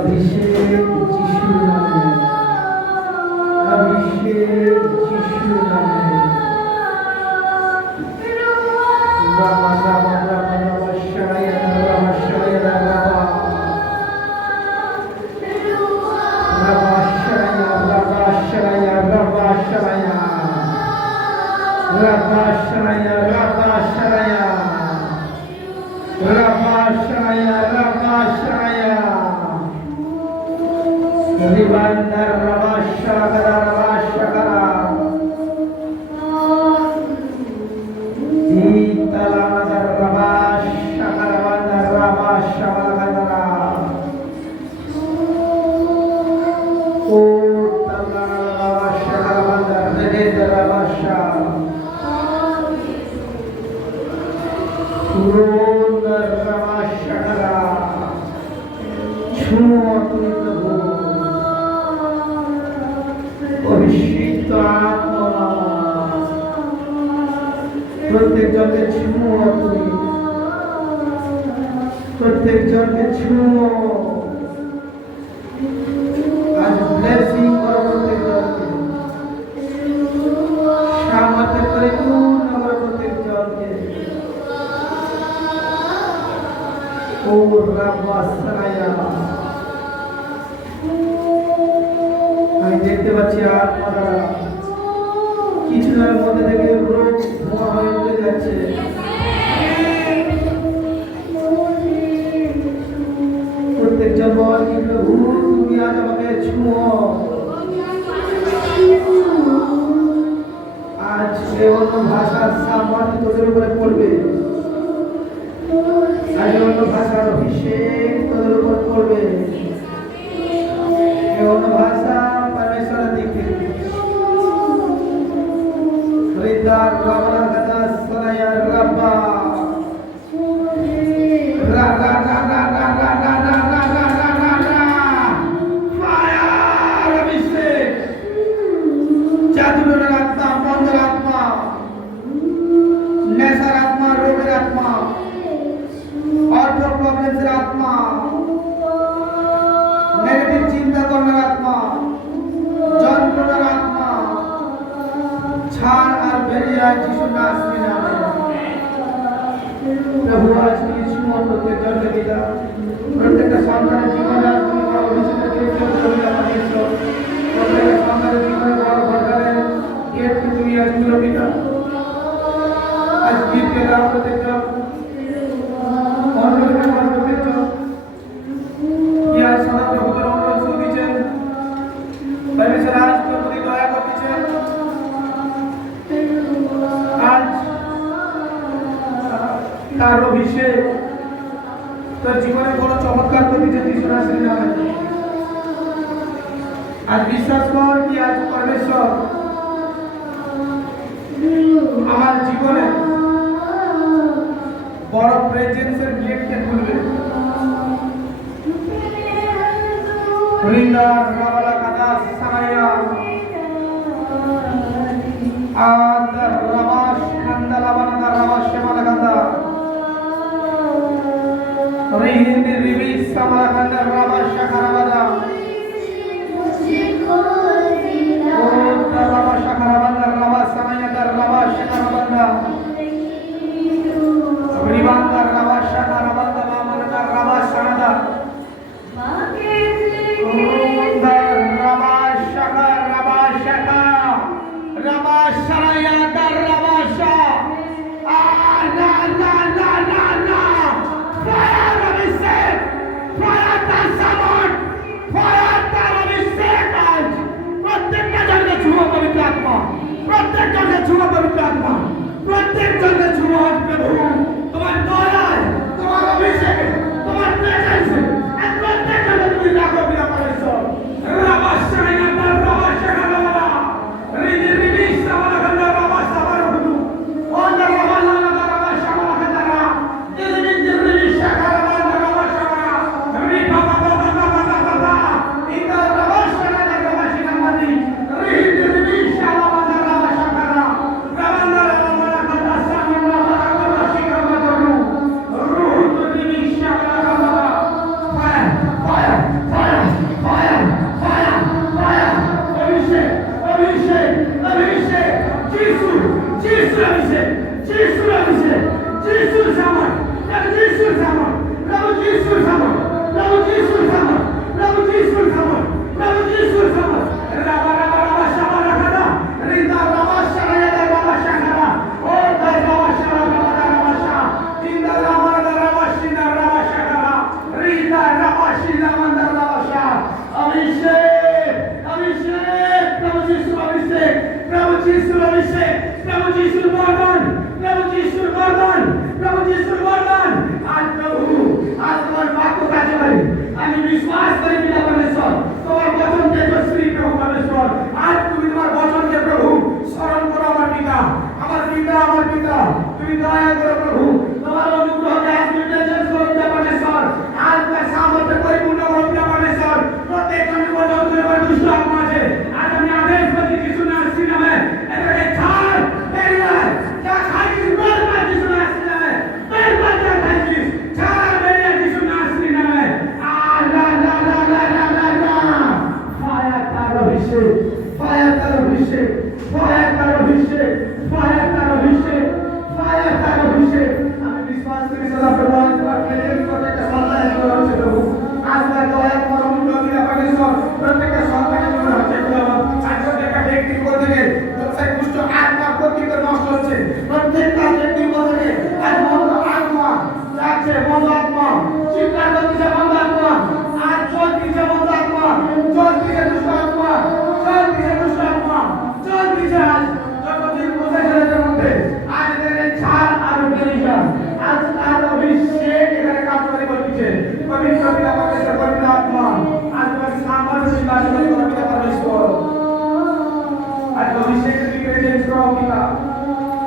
अभिषेक यीशु नाम में, अभिषेक यीशु नाम में। Rama Rama Rama Rama शराय Rama शराय Rama Rama शराय Rama शराय Rama शराय Rama शराय Rama शराय Rama शराय Rama शराय Ribandar Ramashakara Ramashakara Italanadar Ramashakara Vandar Ramashakara Utalanadar Ramashakara Vandar Renedar Ramashakara Surundar Ramashakara Chumuaturita অভিষিক্ত আত্মা প্রত্যেক জনকে ছুঁয়ো তুমি, প্রত্যেক জনকে ছুঁয়ো। আজ ব্লেসিং করো প্রত্যেক জনকে, সামর্থ্য করে পূর্ণ করো প্রত্যেক জনকে। ও রাব্বা সারায়া আমি দেখতে পাচ্ছি আত্মারা কিছু জনের মধ্যে থেকে রোগ ধোঁয়া হয়ে উঠে যাচ্ছে। প্রত্যেকজন বল প্রভু তুমি আজ আমাকে ছুঁয়ো। আজ অন্য ভাষার সামর্থ্য তোদের উপরে পড়বে, আজ অন্য ভাষার অভিষেক তোদের উপর পড়বে। অন্য ভাষা परमेश्वर दिखे खरीदार रावला गदा सराया रब्बा रा रा रा रा रा रा रा रा रा रा रा रा रा फायर अभिषेक जादूर आत्मा बंदर आत्मा नेशर आत्मा रोगेर आत्मा ऑर्थो प्रॉब्लम्स आत्मा नेगेटिव चिंता करने आत्मा যন্ত্রণার আত্মা ছাড় আর বেরিয়ে আয় যিশু নামে নামে। প্রভু আজ তুমি ছুঁয়ো প্রত্যেক জনকে পিতা, প্রত্যেকটা সন্তানের জীবনে আজ তুমি বড় অভিষেকের ক্ষেত্রে তুমি আমাদের ঈশ্বর, প্রত্যেকটা সন্তানের জীবনে বড় ঘটনার গেটকে তুমি আজ খুলো পিতা। আজ গীতকে দাও প্রত্যেকজন, অন্তরকে দাও প্রত্যেকজন। ইয়ার সদা প্রভুদের অনুরোধ শুনছেন परमेश्वर आज प्रभु दया करते आज तार अभिषेक তোর জীবনে বড় চমৎকার করতে যিশুর নামে। আজ বিশ্বাস কর কি আজ পরমেশ্বর আমার জীবনে বড় প্রেজেন্সের গেটকে খুলবে। হৃদয় রাওয়ালা কাদা সারায়া আদার রাবাশ খান্দালা বানাদা রাবাশ মালা কাদা রিহিন্দি রিবিস সামালা কাদা রাবাশ শাখারাবাদা ও রাবাশ শাখারাবাদা রাবাশ সামায়াদা রাবাশ শাখারাবাদা রিবান্দা রাবাশ শাখারাবাদা মামাদা রাবাশ সানাদা Fire,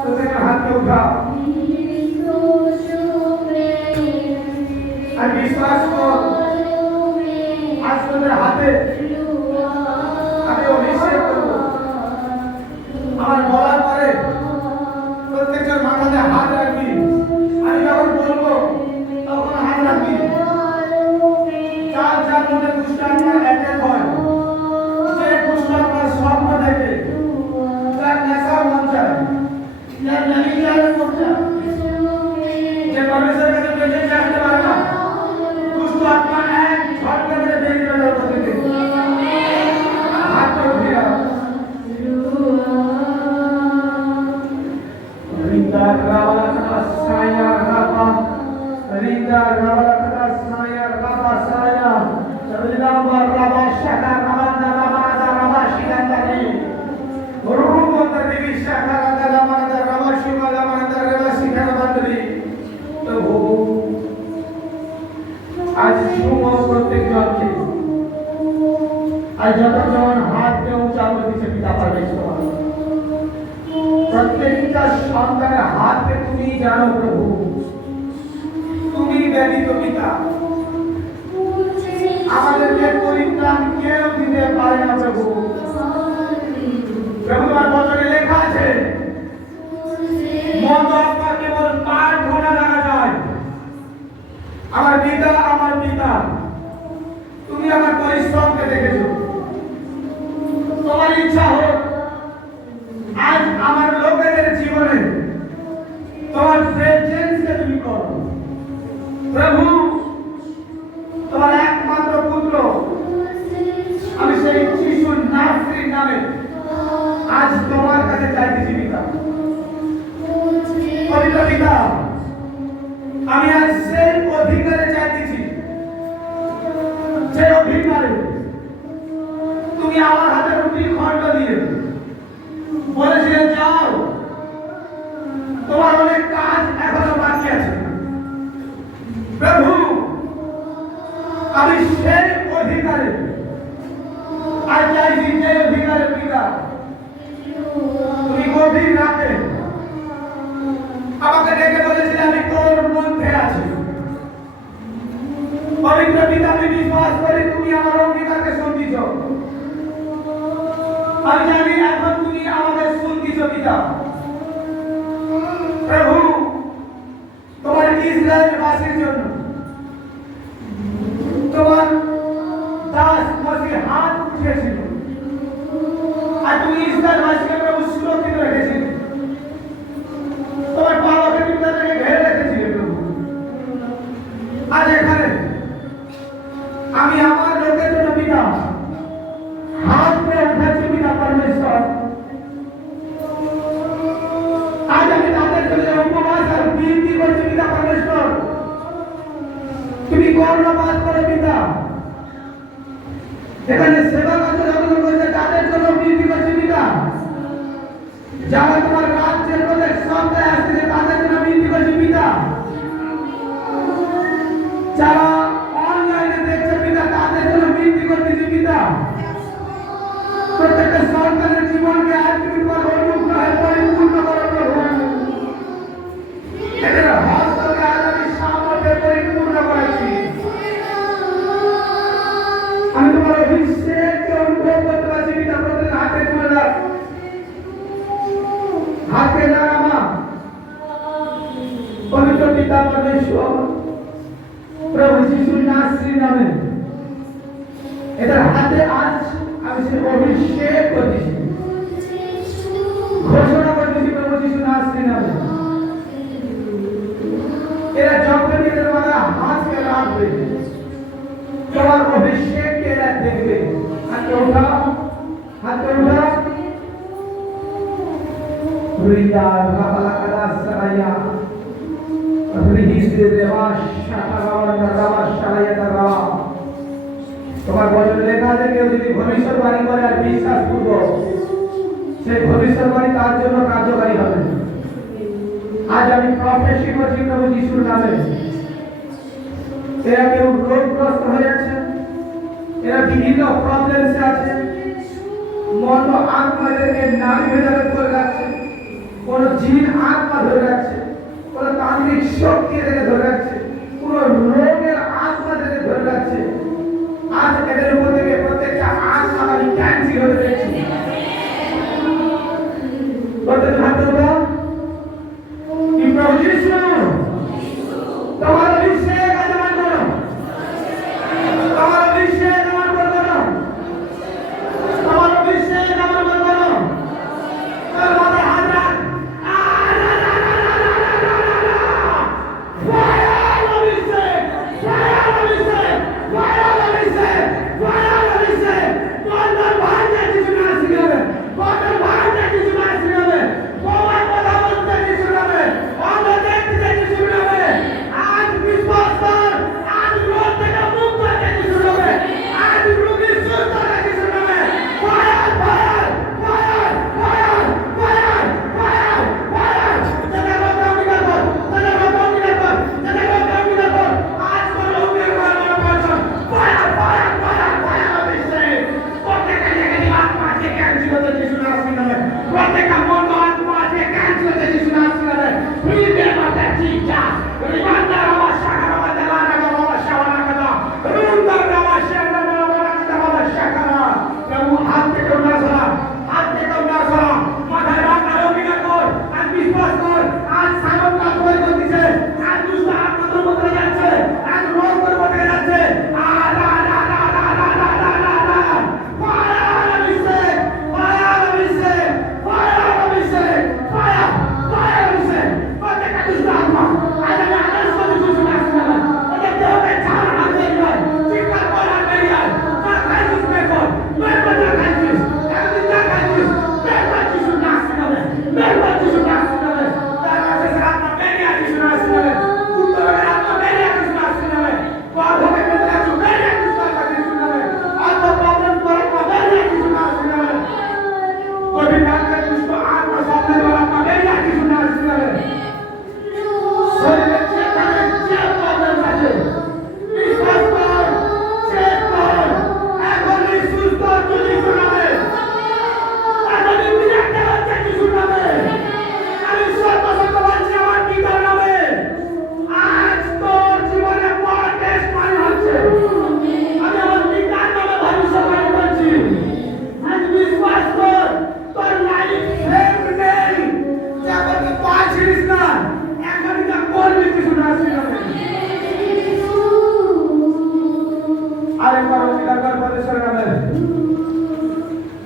প্রত্যেকের হাতকে উঠাও আর বিশ্বাস কর আজ তোদের হাতে আমি অভিষেক করব। আমার বলার পরে প্রত্যেকজন মাথাতে হাত রাখবি। আমি যখন বলবো তখন হাত রাখবি। যার যার মধ্যে দুষ্ট আত্মার অ্যাটাক হয়, যে দুষ্ট আত্মার স্বপ্ন দেখে, যার নেশার মন চায়, যার ব্যভিচারের মন চায়, যে পরমেশ্বরের কাছে বেঁচে আসতে পারে না, দুষ্ট আত্মা এক ঝটকা মেরে বেরিয়ে যাবে ওর থেকে। হাতটা উঠিয়ে দাও। রিন্দা রাবালা সায়া রাবা, রিন্দা রাবালা সায়া রাবা সায়া, রিন্দা রাবা শাকা রাবা রাবা রাবা শিকান্দারি, রুমন্তা দেবী শাকা রাবা রাবা রাবা শিবা রাবা রাবা শিকান্দারি। প্রভু আজ শুভ প্রত্যেক জনকে আজ যতজন হাতকে উঁচা করে দিচ্ছে পিতা পরমেশ্বর, প্রত্যেকটা সন্তানের হাতকে তুমি জানো প্রভু, তুমি ব্যতীত পিতা আমাদেরকে পরিত্রাণ কেউ দিতে পারে না প্রভু। প্রভু তোমার বচনে লেখা আছে মন্দ আত্মা কেবল পার ধরা লাগা যায়। আমার পিতা তুমি আমার পরিশ্রমকে দেখেছো, তোমার ইচ্ছা হোক আজ আমার লোকেদের জীবনে তোমার প্রেজেন্সকে তুমি করো প্রভু। তোমার একমাত্র পুত্র আমি সেই শিশুর নাসরির নামে আজ তোমার কাছে চাইতেছি পিতা। পবিত্র পিতা, আমি আজ সেই অধিকারে চাইতেছি যে অধিকারে তুমি আমার হাতে রুটির খণ্ড দিয়ে বলেছিলে যাও, তোমার অনেক কাজ এখনো বাকি আছে প্রভু। আমি সেই অধিকারে আর চাইছি যে অধিকারে পিতা তুমি গভীর রাতে আমাকে ডেকে বলেছিলে আমি তোর মধ্যে আছি। পবিত্র পিতা, আমি বিশ্বাস করি তুমি আমার অঙ্গীকারকে শুনতেছ। আমি জানি এখন তুমি আমাকে শুনতেছ পিতা। প্রভু তোমার ইসরায়েলবাসীর জন্য তোমার দাস মসিহ হাত উঠিয়েছিল আর তুমি ইসরায়েলবাসীকে প্রভু সুরক্ষিত রেখেছিলে। তোমার পাওয়াকে তুমি তাদেরকে ঘিরে রেখেছিলে প্রভু। আজ এখানে আমি আমার লোকের জন্য পিতা হাত ধরে উঠাচ্ছি পিতা পরমেশ্বর। আজ আমি তাদের জন্য উপবাস আর বিনতি করছি পিতা পরমেশ্বর, তুমি কর্ণপাত করে পিতা। এখানে সেবা কার্য যখন করছে তাদের জন্য বিনতি করছি পিতা। যারা তোমার রাজ্যের মধ্যে সন্তায় আসছে তাদের জন্য বিনতি করছি পিতা। যারা অনলাইনে দেখছে পিতা তাদের জন্য বিনতি করতেছি পিতা। প্রত্যেকটা সন্তানের জীবনকে আজ তুমি তোমার অনুগ্রহে পরিপূর্ণ করো প্রভু। এদের হস্তকে আজ আমি সামর্থ্যে পরিপূর্ণ করেছি। আমি তোমার অভিষেককে অনুভব করতে পারছি পিতা। প্রত্যেক হাতে তুলে দাও, হাতে নামা পবিত্র পিতা পরমেশ্বর প্রভু যিশুর নাসরির নামে এদের হাতে আজ আমি সে অভিষেক করতেছি, ঘোষণা করতেছি প্রভু যিশুর নাসরির নামে। এরা যখন এদের মাথা হাতকে রাখবে তোমার অভিষেককে এরা দেখবে। হাতে উঠাও, হাতে উঠাও। রিন্দা রাবালা কালা সারায়া, রিহিসে দেবা শাকা রাবা সারায়া রাবা। তোমার বচনে লেখা আছে কেউ যদি ভবিষ্যৎবাণী করে আর বিশ্বাস পূর্বক সেই ভবিষ্যৎবাণী তার জন্য কার্যকারী হবে। আজ আমি প্রফেসি করছি প্রভু যিশুর নামে। এরা কেউ রোগগ্রস্ত হয়ে আছে, এরা বিভিন্ন প্রবলেমসে আছে, মন্দ আত্মাদেরকে নারী ভেদাভেদ করে রাখছে, কোন জিন আত্মা ধরে রাখছে, কোন তান্ত্রিক শক্তি থেকে ধরে রাখছে, কোন রোগের আত্মা থেকে ধরে রাখছে, আজ এদের উপর থেকে প্রত্যেকটা আত্মা আমি ক্যান্সেল হতে দেখছি। প্রত্যেক হাত তোলো, কি প্রভু যিশু তোমার অভিষেক আজ আমার করো, তোমার অভিষেক আমার উপর করো, তোমার অভিষেক আমার উপর করো। তোর মাথায় হাত রাখ।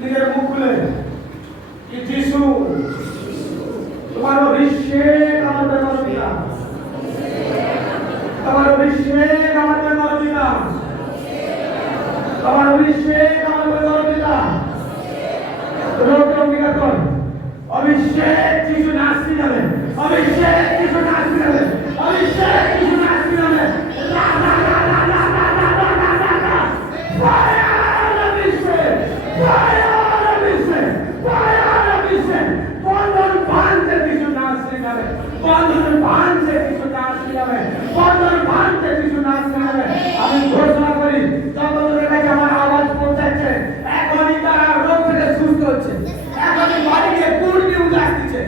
নিজের মুখ খুলে যিশু তোমার অভিষেক আমাদের করো দিলাম, তোমার অভিষেক আমাদের করো দিলাম, তোমার অভিষেক আমাদের করো দিলাম। রোগ অঙ্গীকার কর, অভিষেক যিশু নাসি যাবে, অভিষেক যিশু নাসি যাবে, অভিষেক যিশু নাসি যাবে। আমি ঘোষণা করি যতদূর কাছে আমার আওয়াজ পৌঁছাচ্ছে, এখনই তারা রোগ থেকে সুস্থ হচ্ছে, এখনই বাড়িতে গুড নিউজ আসছে।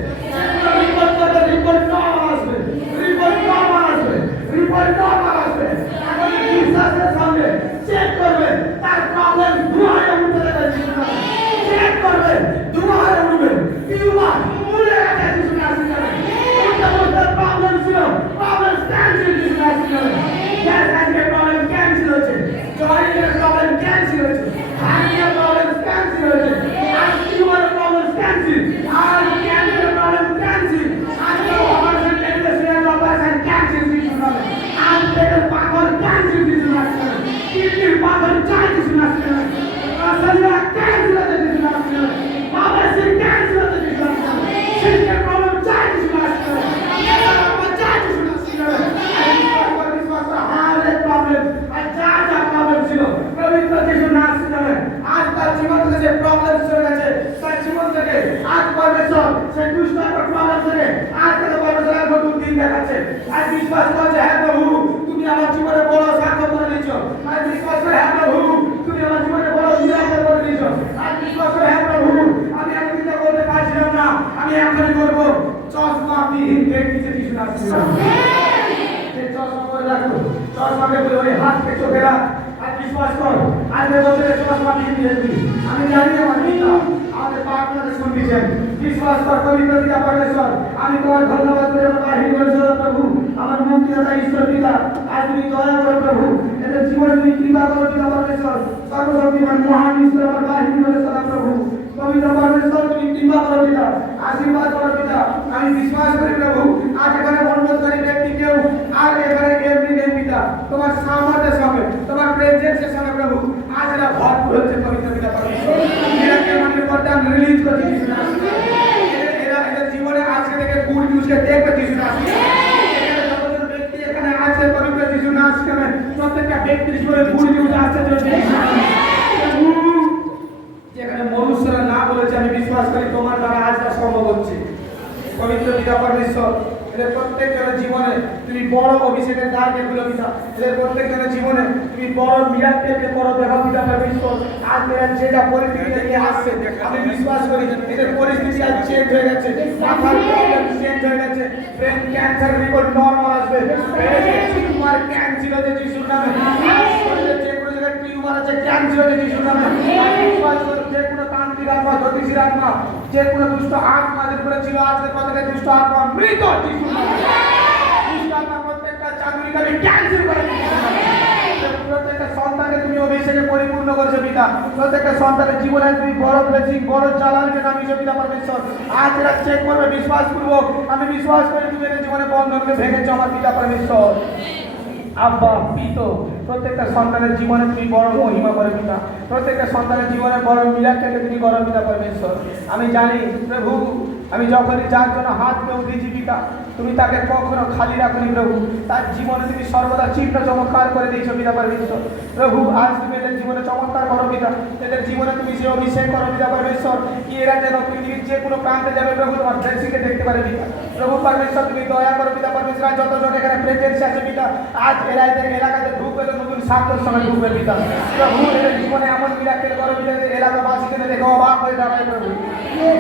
রিপোর্ট নর্মাল আসবে, রিপোর্ট নর্মাল আসবে, রিপোর্ট নর্মাল আসবে। এখনই বিশ্বাসের সঙ্গে চেক করবে তার প্রবলেম ধোঁয়ায় উঠতে দেবে, চেক করবে ধোঁয়ায় উঠবে, টিউমার উড়ে গেছে কিছু না আসতে যাবে। প্রবলেম ছিল, প্রবলেম ক্যান্সেল কিছু না আসতে যাবে। গ্যাস আজকে প্রবলেম ক্যান্সেল হচ্ছে, জয়েন্টের প্রবলেম ক্যান্সেল হচ্ছে, হার্টের প্রবলেম ক্যান্সেল হচ্ছে, আর টিউমারের প্রবলেম ক্যান্সেল, আর ক্যান্সারের প্রবলেম ক্যান্সেল, আর অপারেশন টেলিভিশনের অপারেশন ক্যান্সেল কিছু না, আর পেটের পাথর ক্যান্সেল কিছু না, কিডনির পাথর চাই কিছু না, শরীরে ক্যান্সেল হচ্ছে কিছু না, বাবা সে ক্যান্সেল হচ্ছে কিছু না, শরীরের প্রবলেম চাই কিছু না, চাই কিছু না, পবিত্র যিশু নাম শুনবে। আজ তার জীবন থেকে যে প্রবলেম চলে গেছে, তার জীবন থেকে আজ পরমেশ্বর সেই দুষ্ট প্রবলেম থেকে আজ থেকে পরমেশ্বর এক নতুন দিন দেখাচ্ছে। আজ বিশ্বাস করছে, হ্যাঁ প্রভু তুমি আমার জীবনে বড় সাক্ষ্য করে দিয়েছো। আজ বিশ্বাস করে, হ্যাঁ প্রভু তুমি আমার জীবনে বড় মিরাকেল করে দিয়েছো। আজ বিশ্বাস করে, হ্যাঁ প্রভু আমি একদিকে করতে পারছিলাম না, আমি এখনই করবো। চোখেরা আর বিশ্বাস কর আজকে বছরে চশমা দিয়ে দিয়েছি আমি জানি আমার পিতা আমাদের প্রার্থনাতে শুনতেছেন বিশ্বাস কর পবিত্র পিতা পরমেশ্বর আমি তোমার ধন্যবাদ করে আমার বাহিনী করেছিল প্রভু আমার মুক্তিদাতা ঈশ্বর পিতা আজ তুমি দয়া করো প্রভু এদের জীবনে তুমি কৃপা করো পিতা পরমেশ্বর সর্বশক্তিমান মহান ঈশ্বর আমার বাহিনী করেছিল প্রভু পবিত্র পরমেশ্বর তুমি কৃপা করো পিতা আশীর্বাদ করো পিতা আমি বিশ্বাস করি প্রভু আজ এখানে অনুরোধকারী ব্যক্তি কেউ আর এখানে এমনি নেই পিতা তোমার সামর্থ্যের সঙ্গে তোমার প্রেজেন্সের সঙ্গে প্রভু আজ এরা ভরপুর হচ্ছে পবিত্র পিতা পরমেশ্বর এরাকে মানে বরদান রিলিজ করছে যিশু নাম এরা এদের জীবনে আজকে থেকে গুড নিউজকে দেখবে যিশু নাম এখানে যতজন ব্যক্তি এখানে আছে পবিত্র যিশু নাম সেখানে প্রত্যেকটা ব্যক্তির জীবনে গুড নিউজ আসছে যেখানে মনুষ্যরা না বলেছে আমি বিশ্বাস করি তোমার দ্বারা আজটা সম্ভব হচ্ছে পবিত্র পিতা পরমেশ্বর এদের প্রত্যেকজনের জীবনে তুমি বড় অভিষেকের দ্বারকে খুলে পিতা এদের প্রত্যেকজনের জীবনে তুমি বড় মিরাক্কেলকে করো দেখো পিতা পরমেশ্বর আজ এরা যেটা পরিস্থিতি নিয়ে আসছে আমি বিশ্বাস করি এদের পরিস্থিতি আজ চেঞ্জ হয়ে গেছে মাথার প্রবলেম চেঞ্জ হয়ে গেছে ব্রেন ক্যান্সার রিপোর্ট নরমাল আসবে টিউমার ক্যান্সার হচ্ছে যিশুর নামে শরীরে যে কোনো জায়গায় টিউমার আছে ক্যান্সার হচ্ছে যিশুর নামে বিশ্বাস করি যে কোনো তান্ত্রিক আত্মা জ্যোতিষীর আত্মা যে কোনো দুষ্ট আত্মাদের উপরে ছিল আজকের পর থেকে দুষ্ট আত্মা মৃত যিশুর নামে দুষ্ট আত্মা প্রত্যেকটা চাকরিকে আমি ক্যান্সেল করে দিচ্ছি প্রত্যেকটা সন্তানকে তুমি অভিষেকে পরিপূর্ণ করেছো পিতা প্রত্যেকটা সন্তানের জীবনে তুমি বড় ব্লেসিং বড় চালানকে নামিয়েছো পিতা পরমেশ্বর আজ এরা চেক করবে বিশ্বাস পূর্বক আমি বিশ্বাস করি তুমি এদের জীবনে বন্ধনকে ভেঙেছো আমার পিতা পরমেশ্বর আব্বা পিত প্রত্যেকটা সন্তানের জীবনে তুমি বড় মহিমা করে পিতা প্রত্যেকটা সন্তানের জীবনে বড় মিরাক্কেলকে তুমি করো পিতা পরমেশ্বর আমি জানি প্রভু আমি যখনই যার জন্য হাত পেয়ে উঠেছি পিতা তুমি তাকে কখনো খালি রাখনি প্রভু তার জীবনে তুমি সর্বদা চিহ্ন চমৎকার করে দিয়েছো পিতা পরমেশ্বর প্রভু আজ তুমি এদের জীবনে চমৎকার করো পিতা এদের জীবনে তুমি সে অভিষেক করো পিতা পরমেশ্বর কি এরা যেন পৃথিবীর যে কোনো প্রান্তে যাবে প্রভু তোমার ব্লেসিংকে দেখতে পারে পিতা প্রভু পরমেশ্বর তুমি দয়া করো পিতা পরমেশ্বর যতজন এখানে প্রেজেন্স আছে পিতা আজ এরা এদের এলাকাতে ঢুকবে তো নতুন সাক্ষর সঙ্গে ঢুকবে পিতা প্রভু এদের জীবনে এমন মিরাক্কেল করো পিতা এদের এলাকাবাসীকে দেখে অবাক হয়ে দাঁড়ায় প্রভু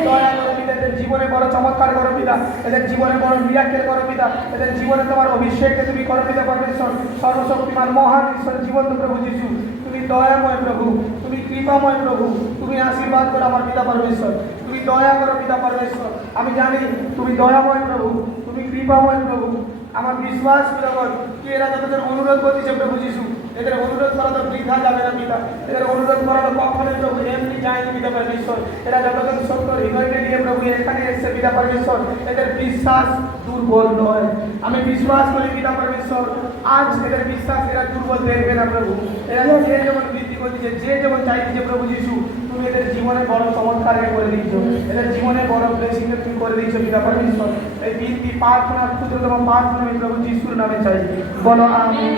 দয়া করো পিতা এদের জীবনে বড় চমৎকার করো পিতা এদের জীবনে বড় মিরাক্কেল করো পিতা এদের জীবনে তোমার অভিষেককে তুমি করো পিতা পরমেশ্বর সর্বশক্তিমান মহান ঈশ্বর জীবন্ত প্রভু যিশু তুমি দয়াময় প্রভু তুমি কৃপাময় প্রভু তুমি আশীর্বাদ করো আমার পিতা পরমেশ্বর তুমি দয়া করো পিতা পরমেশ্বর আমি জানি তুমি দয়াময় প্রভু তুমি কৃপাময় প্রভু আমার বিশ্বাস পিতাগণ কি এরা যতজন অনুরোধ করতেছে প্রভু যিশু এদের অনুরোধ করা তো বৃথা যাবে না পিতা এদের অনুরোধ করা তো কখনোই প্রভু এমনি যায়নি পিতা পরমেশ্বর এরা যতজন সত্য হৃদয়কে নিয়ে প্রভু এখানে এসছে পিতা পরমেশ্বর এদের বিশ্বাস দুর্বল নয় আমি বিশ্বাস করি পিতা পরমেশ্বর আজ এদের বিশ্বাস এরা দুর্বল দেখবে না প্রভু এরা যে যেমন বৃদ্ধি করতেছে যে যেমন চাইতেছে প্রভু যিশু তুমি এদের জীবনে বড় চমৎকারকে করে দিচ্ছ এদের জীবনে বড় ব্লেসিংকে তুমি করে দিচ্ছ পিতা পরমেশ্বর এই বিনতি প্রার্থনা ক্ষুদ্রতম প্রার্থনা আমি প্রভু যিশুর নামে চাই বলো আমিন।